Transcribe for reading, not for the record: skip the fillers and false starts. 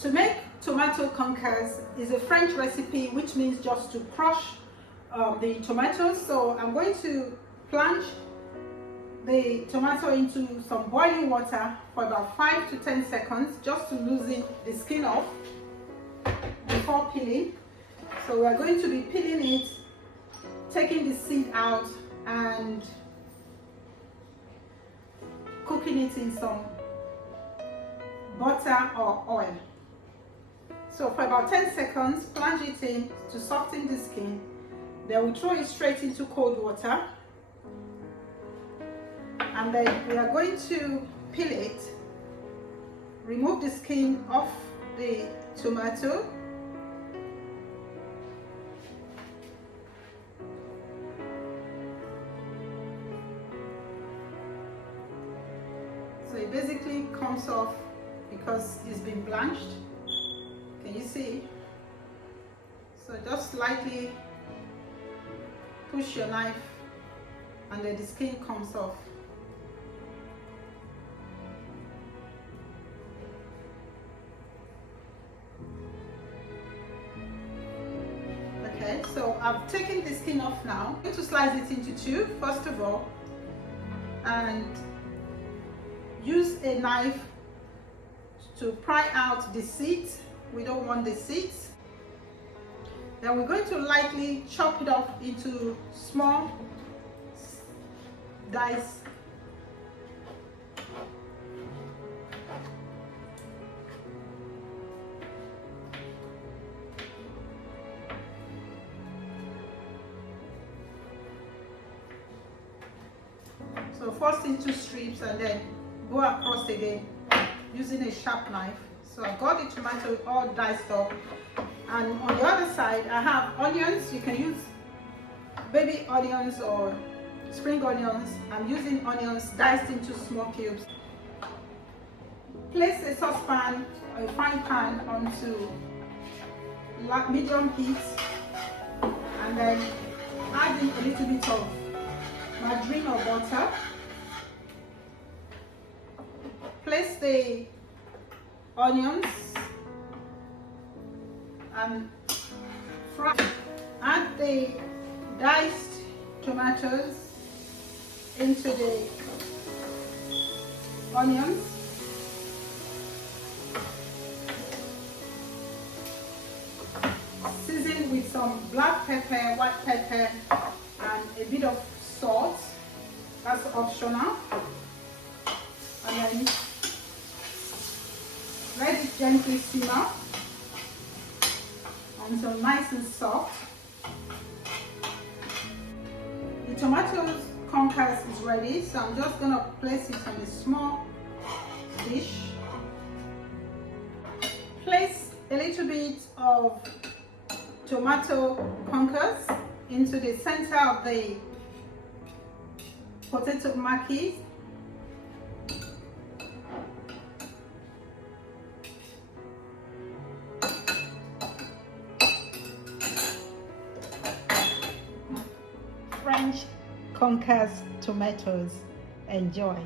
To make tomato concasse is a French recipe, which means just to crush the tomatoes. So I'm going to plunge the tomato into some boiling water for about 5 to 10 seconds just to loosen the skin off before peeling. So we're going to be peeling it, taking the seed out and cooking it in some butter or oil. So for about 10 seconds, plunge it in to soften the skin. Then we throw it straight into cold water. And then we are going to peel it, remove the skin off the tomato. So it basically comes off because it's been blanched. Can you see? So just slightly push your knife and then the skin comes off. Okay, so I've taken the skin off now. I'm going to slice it into two, first of all, and use a knife to pry out the seeds. We don't want the seeds. Then we're going to lightly chop it up into small dice. So first into strips and then go across again using a sharp knife. So I've got the tomato all diced up, and on the other side I have onions. You can use baby onions or spring onions. I'm using onions diced into small cubes. Place a saucepan or a frying pan onto medium heat and then add in a little bit of margarine or butter. Place the onions and fry. Add the diced tomatoes into the onions. Season with some black pepper, white pepper, and a bit of salt. That's optional. And then let it gently simmer until nice and soft. The tomatoes concasse is ready, so I'm just going to place it on a small dish. Place a little bit of tomato concasse into the center of the potato maki. French concasse tomatoes. Enjoy.